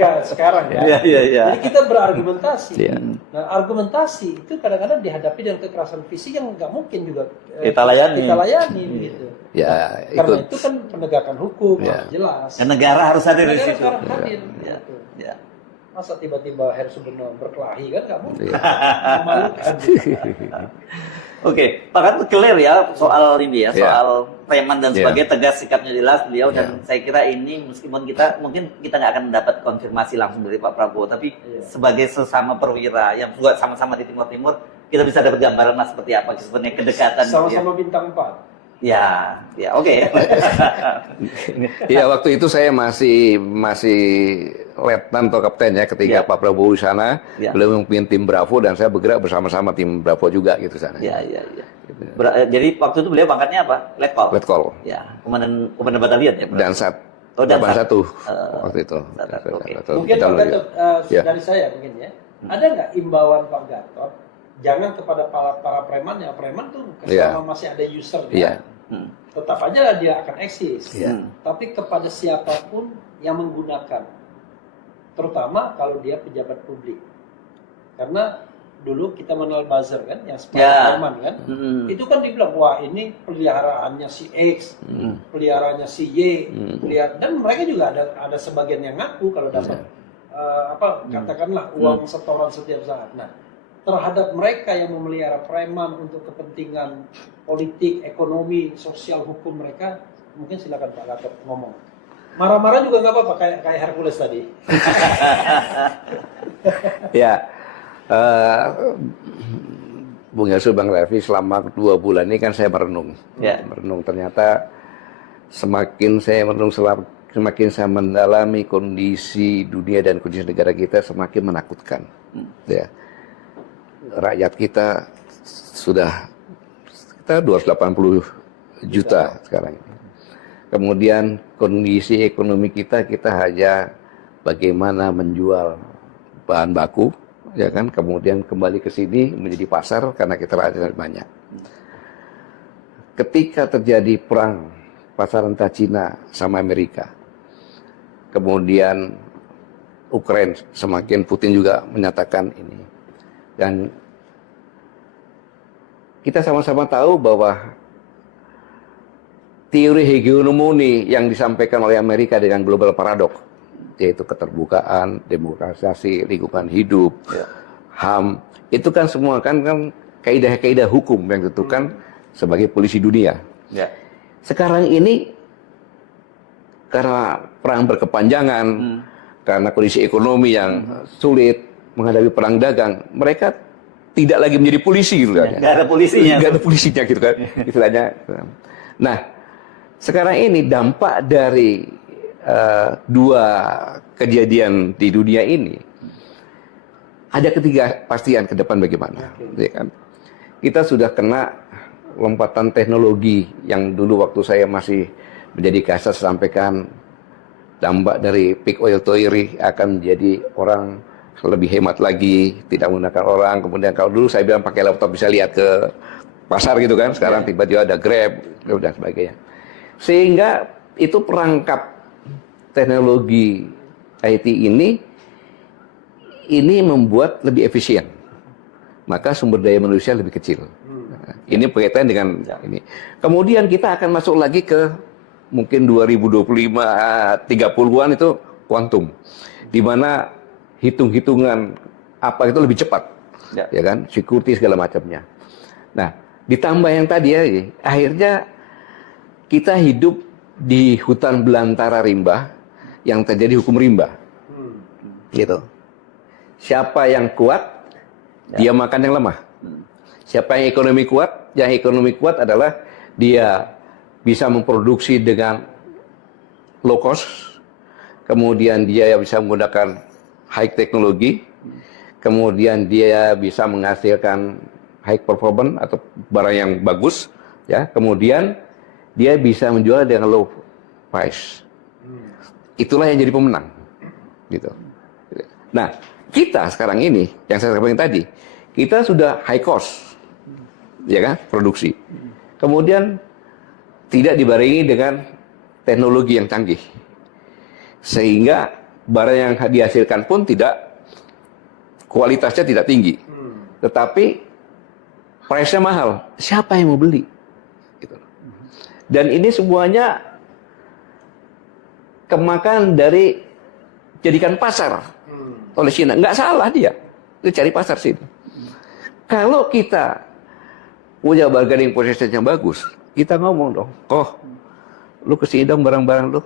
agak sekarang ya. Jadi kita berargumentasi. Nah, argumentasi itu kadang-kadang dihadapi dengan kekerasan fisik yang nggak mungkin juga kita layani gitu. Ya, Karena itu kan penegakan hukum harus jelas. Dan negara harus hadir di situ. Negara harus hadir. Gitu. Masa tiba-tiba Heru Subono berkelahi kan nggak mungkin. Memalukan. Oke, Pak Gatot clear ya soal ini ya, soal preman dan sebagainya, tegas sikapnya jelas beliau dan saya kira ini meskipun mungkin kita nggak akan dapat konfirmasi langsung dari Pak Prabowo, tapi sebagai sesama perwira yang juga sama-sama di Timur Timur, kita bisa dapat gambaran lah seperti apa sebenarnya kedekatan. Sama-sama bintang 4. Ya, oke. Ya, waktu itu saya masih letnan atau kapten ya ketika Pak Prabowo di sana, beliau memimpin tim Bravo dan saya bergerak bersama-sama tim Bravo juga gitu sana. Jadi waktu itu beliau pangkatnya apa? Letkol. Ya, komandan batalion ya. Dan satu waktu itu. Mungkin Pak Gatot dari saya mungkin ya. Ada nggak imbauan Pak Gatot? Jangan kepada para preman, ya preman tuh selama masih ada usernya, tetap aja dia akan eksis. Tapi kepada siapapun yang menggunakan, terutama kalau dia pejabat publik, karena dulu kita mengenal buzzer kan, yang preman kan, itu kan dibilang wah ini peliharaannya si X, peliharaannya si Y, dan mereka juga ada sebagian yang ngaku kalau dapat katakanlah uang setoran setiap saat. Nah, terhadap mereka yang memelihara preman untuk kepentingan politik, ekonomi, sosial, hukum mereka, mungkin silakan Pak Gatot ngomong. Marah-marah juga nggak apa-apa, kayak Hercules tadi. Ya, Bung Yasir, Bang Refli, selama 2 bulan ini kan saya merenung. Merenung, ternyata semakin saya merenung, semakin saya mendalami kondisi dunia dan kondisi negara kita, semakin menakutkan. Rakyat kita sudah 280 juta sekarang ini. Kemudian kondisi ekonomi kita hanya bagaimana menjual bahan baku, ya kan? Kemudian kembali ke sini menjadi pasar karena kita rakyat banyak. Ketika terjadi perang pasaran antara Cina sama Amerika, kemudian Ukraina, semakin Putin juga menyatakan ini. Dan kita sama-sama tahu bahwa teori hegemoni yang disampaikan oleh Amerika dengan global paradox, yaitu keterbukaan, demokratisasi, lingkungan hidup, HAM, itu kan semua kan kaidah-kaidah hukum yang ditentukan sebagai polisi dunia. Sekarang ini karena perang berkepanjangan, karena kondisi ekonomi yang sulit, menghadapi perang dagang, mereka tidak lagi menjadi polisi gitu kan. Nggak ada polisinya. Nggak ada polisinya gitu kan, istilahnya. Nah, sekarang ini dampak dari 2 kejadian di dunia ini, ada ketidakpastian ke depan bagaimana. Ya kan? Kita sudah kena lompatan teknologi yang dulu waktu saya masih menjadi kasat sampaikan dampak dari peak oil theory akan menjadi orang lebih hemat lagi, tidak menggunakan orang. Kemudian kalau dulu saya bilang pakai laptop bisa lihat ke pasar gitu kan, sekarang tiba-tiba ada Grab dan sebagainya. Sehingga itu perangkap teknologi IT ini membuat lebih efisien. Maka sumber daya manusia lebih kecil. Ini berkaitan dengan ini. Kemudian kita akan masuk lagi ke mungkin 2025, 30-an itu kuantum. Di mana hitung-hitungan apa itu lebih cepat, ya kan, security segala macamnya. Nah, ditambah yang tadi ya, akhirnya kita hidup di hutan belantara rimba yang terjadi hukum rimba, gitu. Siapa yang kuat, dia makan yang lemah. Siapa yang ekonomi kuat adalah dia bisa memproduksi dengan low cost, kemudian dia bisa menggunakan high teknologi, kemudian dia bisa menghasilkan high performance atau barang yang bagus, ya. Kemudian dia bisa menjual dengan low price. Itulah yang jadi pemenang, gitu. Nah, kita sekarang ini yang saya sampaikan tadi, kita sudah high cost, ya kan, produksi. Kemudian tidak dibarengi dengan teknologi yang canggih, sehingga barang yang dihasilkan pun kualitasnya tidak tinggi. Tetapi price-nya mahal. Siapa yang mau beli? Gitu. Dan ini semuanya kemakan dari jadikan pasar oleh China. Nggak salah dia. Itu cari pasar sini. Kalau kita punya bargaining position yang bagus, kita ngomong dong, lu kesini dong barang-barang lu.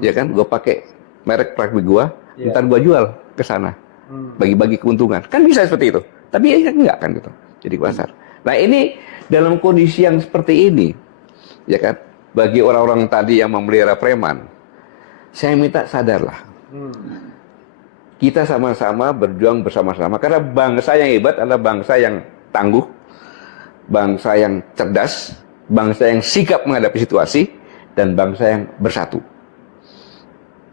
Ya kan, gue pakai merek pabrik gue, ntar gue jual ke sana. Bagi-bagi keuntungan. Kan bisa seperti itu. Tapi ya enggak kan gitu. Jadi pasar. Nah ini dalam kondisi yang seperti ini, ya kan, bagi orang-orang tadi yang memelihara preman, saya minta sadarlah. Kita sama-sama berjuang bersama-sama. Karena bangsa yang hebat adalah bangsa yang tangguh, bangsa yang cerdas, bangsa yang sikap menghadapi situasi, dan bangsa yang bersatu.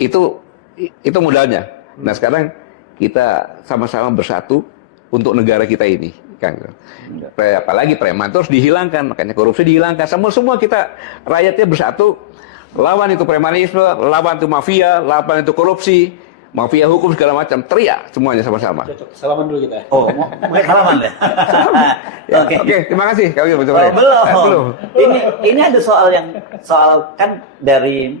Itu modalnya. Nah sekarang kita sama-sama bersatu untuk negara kita ini, kan? Apalagi preman itu harus dihilangkan, makanya korupsi dihilangkan. Semua kita rakyatnya bersatu, lawan itu premanisme, lawan itu mafia, lawan itu korupsi, mafia hukum segala macam, teriak semuanya sama-sama. Salaman dulu kita. Oh, mau salaman deh. Oke, terima kasih. Belum. Ini ada soal kan dari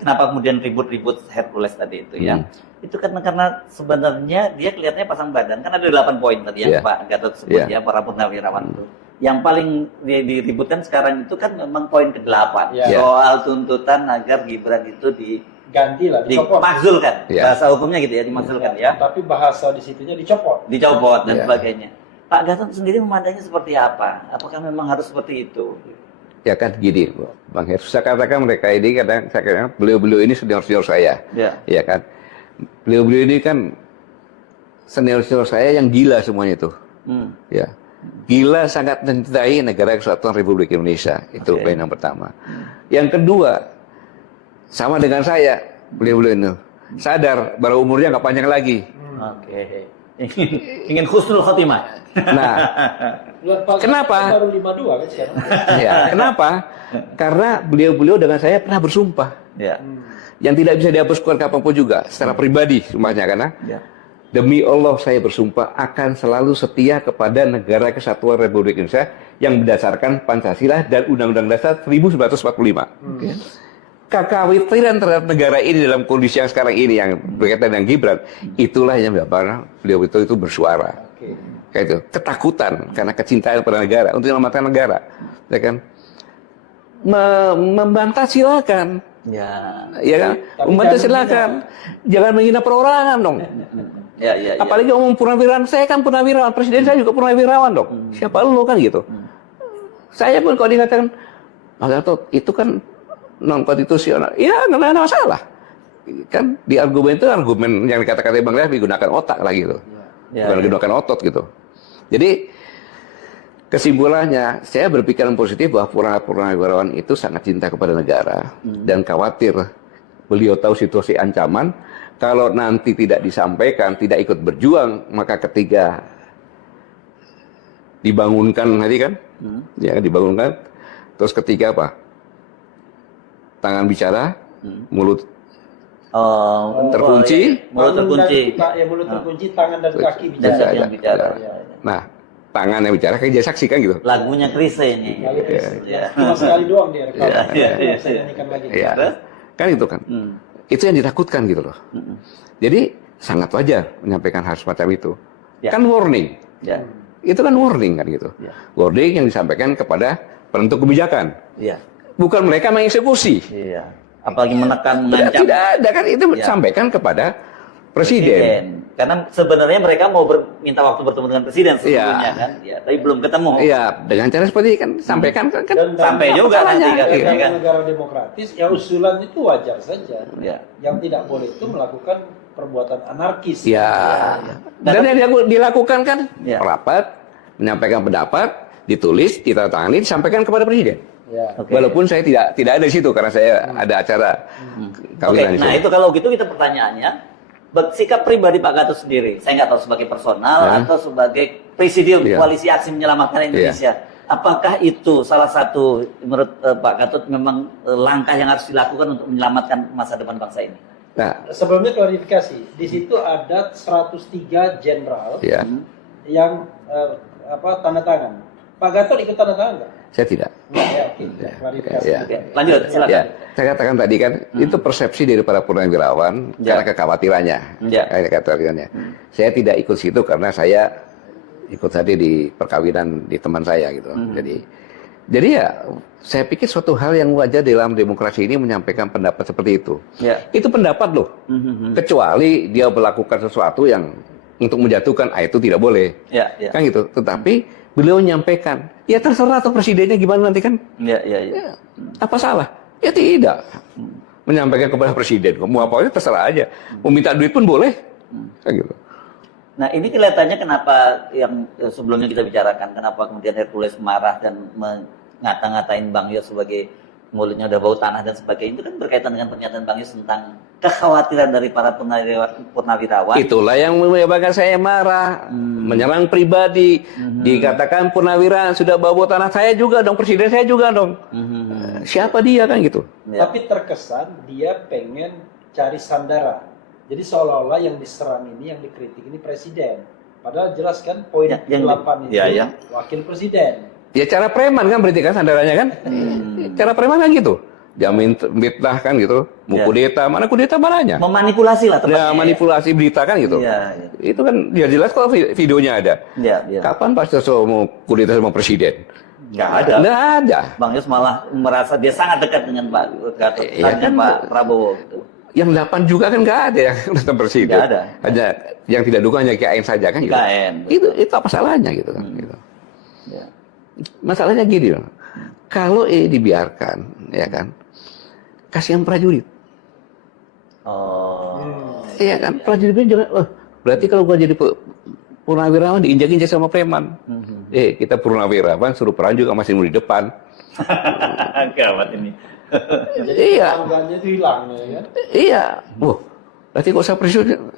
kenapa kemudian ribut-ribut Hercules tadi itu ya. Itu karena sebenarnya dia kelihatannya pasang badan. Kan ada 8 poin tadi yang Pak Gatot sebut ya, para purnawirawan itu. Yang paling diributkan sekarang itu kan memang poin ke-8. Soal tuntutan agar Gibran itu ganti lah, dicopot. Dimakzulkan. Bahasa hukumnya gitu ya, dimakzulkan ya. Tapi bahasa di situnya dicopot. Dicopot dan sebagainya. Pak Gatot sendiri memandangnya seperti apa? Apakah memang harus seperti itu? Ya kan gini, Bang Her, saya katakan mereka ini kadang saya katakan beliau-beliau ini senior-senior saya. Ya kan. Beliau-beliau ini kan senior-senior saya yang gila semuanya itu. Ya. Gila sangat mencintai negara kesatuan Republik Indonesia. Itu poin yang pertama. Yang kedua, sama dengan saya, beliau-beliau ini sadar bahwa umurnya nggak panjang lagi. Ingin husnul khotimah. Nah, kenapa? Baru 52 kan sekarang. Ya, kenapa? Karena beliau-beliau dengan saya pernah bersumpah. Yang tidak bisa dihapuskan kapanpun juga, secara pribadi sumpahnya, karena demi Allah saya bersumpah akan selalu setia kepada negara kesatuan Republik Indonesia yang berdasarkan Pancasila dan Undang-Undang Dasar 1945. Kekhawatiran terhadap negara ini dalam kondisi yang sekarang ini yang berkaitan dengan Gibran, itulah yang menyebabkan beliau itu bersuara. Kayak itu, ketakutan karena kecintaan pada negara untuk menyelamatkan negara, ya kan? Membantah silakan, ya kan? Membantah silakan, jangan menghina perorangan dong. Apalagi ngomong purnawirawan, saya kan purnawirawan, presiden saya juga purnawirawan dong. Siapa lu kan gitu? Saya pun kalau dikatakan, itu kan non konstitusional, ya nggak ada masalah. Kan di argumen itu argumen yang dikatakan Bang Refli gunakan otak lagi gitu, bukan gunakan otot gitu. Jadi kesimpulannya, saya berpikiran positif bahwa purnawirawan itu sangat cinta kepada negara dan khawatir beliau tahu situasi ancaman. Kalau nanti tidak disampaikan, tidak ikut berjuang, maka ketika dibangunkan tadi kan, dibangunkan, terus ketika apa? Tangan bicara, mulut terkunci, mulut terkunci, mulut terkunci, tangan dan kaki bicara. Nah, tangan yang bicara kayak dia saksi kan gitu. Lagunya klise ini. Cuma sekali doang dia rekam. Saya nyanyikan lagi. Kan itu kan. Itu yang ditakutkan gitu loh. Jadi sangat wajar menyampaikan hal semacam itu. Kan warning. Itu kan warning kan gitu. Warning yang disampaikan kepada penentu kebijakan. Bukan mereka mengeksekusi. Apalagi menekan, mengancam. Tidak ada kan, itu disampaikan kepada presiden. Karena sebenarnya mereka mau minta waktu bertemu dengan presiden sebelumnya kan, tapi belum ketemu. Dengan cara seperti ini kan sampaikan kan sampai juga nanti kan. Dalam negara demokratis, ya usulan itu wajar saja. Yang tidak boleh itu melakukan perbuatan anarkis. Dan yang dilakukan kan rapat, menyampaikan pendapat, ditulis, ditandatangani, disampaikan kepada presiden. Walaupun saya tidak ada di situ karena saya ada acara kawinan. Nah itu kalau gitu kita pertanyaannya, sikap pribadi Pak Gatot sendiri, saya nggak tahu sebagai personal atau sebagai presidium koalisi aksi menyelamatkan Indonesia, apakah itu salah satu menurut Pak Gatot memang langkah yang harus dilakukan untuk menyelamatkan masa depan bangsa ini? Nah, sebelumnya klarifikasi, di situ ada 103 jenderal ya, yang tanda tangan. Pak Gatot ikut tanda tangan nggak? saya tidak. Ya, oke. Klarifikasi. Ya. Oke, lanjut, silakan. Ya, saya katakan tadi kan itu persepsi dari para purnawirawan karena kekhawatirannya. Karena kekhawatirannya. Saya tidak ikut situ karena saya ikut tadi di perkawinan di teman saya gitu. Jadi ya saya pikir suatu hal yang wajar dalam demokrasi ini menyampaikan pendapat seperti itu. Itu pendapat loh. Kecuali dia melakukan sesuatu yang untuk menjatuhkan, itu tidak boleh. Kan gitu. Tetapi beliau menyampaikan, ya terserah atau presidennya gimana nanti kan. Ya, apa salah? Ya tidak. Menyampaikan kepada presiden, kamu apa aja terserah aja. Mau minta duit pun boleh. Kan gitu. Nah ini kelihatannya kenapa yang sebelumnya kita bicarakan, kenapa kemudian Hercules marah dan ngata-ngatain Bang Yos sebagai mulutnya udah bau tanah dan sebagainya, itu kan berkaitan dengan pernyataan Bang Yos tentang kekhawatiran dari para purnawirawan. Itulah yang menyebabkan saya marah, menyerang pribadi, dikatakan purnawirawan sudah bau tanah, saya juga dong, presiden saya juga dong. Siapa dia kan gitu. Tapi terkesan dia pengen cari sandara. Jadi seolah-olah yang diserang ini, yang dikritik ini presiden. Padahal jelas kan poin 8 itu wakil presiden. Ya cara preman kan berarti kan sandarannya kan. Cara preman kan gitu. Jamin fitnah kan gitu. Mau kudeta, mana kudeta mananya? Memanipulasi lah Ya, tepatnya. manipulasi berita kan gitu. Itu kan ya jelas kalau videonya ada. Kapan Pak Soso mau kudeta sama presiden? Nggak ada. Nggak ada. Bang Yos malah merasa dia sangat dekat dengan Pak Gatot, dengan Pak Prabowo gitu. Yang 8 juga kan nggak ada yang datang presiden. Nggak ada. Hanya yang tidak dukung hanya KN saja kan gitu. Itu apa salahnya gitu kan gitu. Masalahnya gini loh. Kalau dibiarkan ya kan, kasihan prajurit. Iya kan, prajuritnya jangan. Berarti kalau gua jadi purnawirawan diinjak-injak sama preman. Kita purnawirawan suruh perang juga masih di depan. Gawat ini. Jadi tangganya itu hilang ya kan? Iya. Berarti kok saya presiden?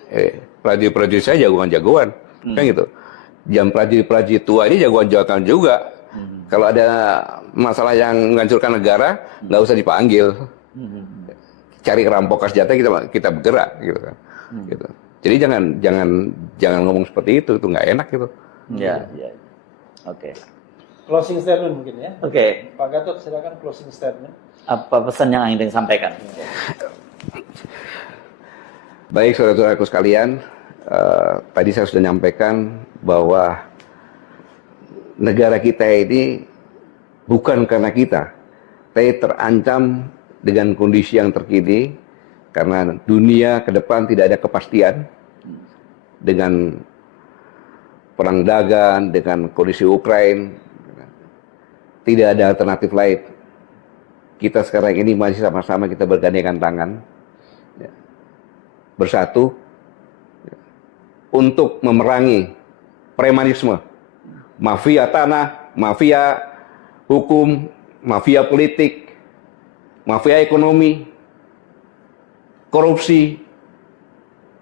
Prajurit-prajurit saya jagoan-jagoan. Kan gitu. Jam prajurit-prajurit tua ini jagoan-jagoan juga. Kalau ada masalah yang menghancurkan negara, nggak usah dipanggil. Cari rampok senjata kita bergerak gitu kan. Gitu. Jadi jangan ngomong seperti itu nggak enak gitu. Oke. Closing statement mungkin ya. Pak Gatot silakan closing statement. Apa pesan yang ingin disampaikan? Baik saudara-saudaraku sekalian, tadi saya sudah nyampaikan bahwa negara kita ini bukan karena kita, tapi terancam dengan kondisi yang terkini karena dunia ke depan tidak ada kepastian dengan perang dagang, dengan kondisi Ukraina, tidak ada alternatif lain. Kita sekarang ini masih sama-sama kita bergandengan tangan, bersatu untuk memerangi premanisme, mafia tanah, mafia hukum, mafia politik, mafia ekonomi, korupsi,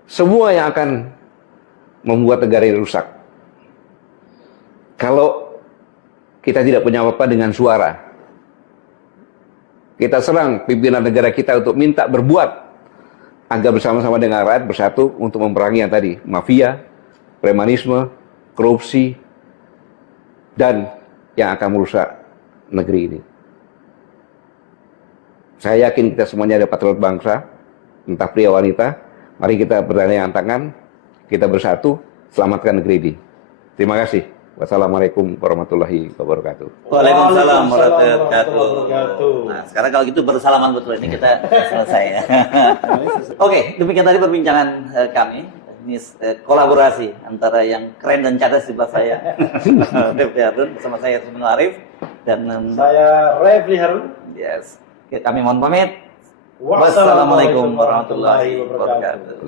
semua yang akan membuat negara ini rusak. Kalau kita tidak punya apa-apa dengan suara, kita serang pimpinan negara kita untuk minta berbuat agar bersama-sama dengan rakyat bersatu untuk memerangi yang tadi, mafia, premanisme, korupsi, dan yang akan merusak negeri ini. Saya yakin kita semuanya ada patriot bangsa, entah pria wanita. Mari kita bergandengan tangan, kita bersatu, selamatkan negeri ini. Terima kasih. Wassalamualaikum warahmatullahi wabarakatuh. Waalaikumsalam warahmatullahi wabarakatuh. Nah, sekarang kalau gitu bersalaman betul ini kita selesai ya. Oke, demikian tadi perbincangan kami. Ini kolaborasi antara yang keren dan cerdas di sebelah saya, Refli Harun, bersama saya Subhanul Arif dan saya Refli Harun. Yes. Kami mohon pamit. Wassalamualaikum warahmatullahi wabarakatuh.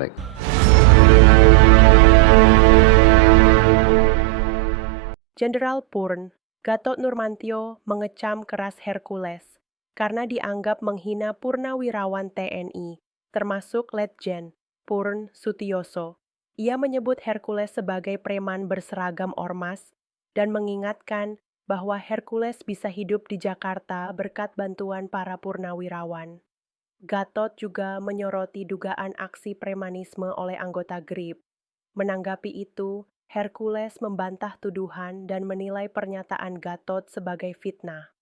Jenderal Purn, Gatot Nurmantio mengecam keras Hercules karena dianggap menghina purnawirawan TNI, termasuk Letjen Purn Sutioso. Ia menyebut Hercules sebagai preman berseragam ormas dan mengingatkan bahwa Hercules bisa hidup di Jakarta berkat bantuan para purnawirawan. Gatot juga menyoroti dugaan aksi premanisme oleh anggota GRIP. Menanggapi itu, Hercules membantah tuduhan dan menilai pernyataan Gatot sebagai fitnah.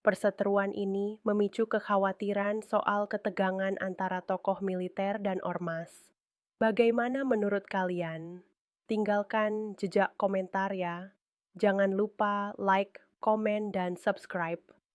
Perseteruan ini memicu kekhawatiran soal ketegangan antara tokoh militer dan ormas. Bagaimana menurut kalian? Tinggalkan jejak komentar ya. Jangan lupa like, komen, dan subscribe.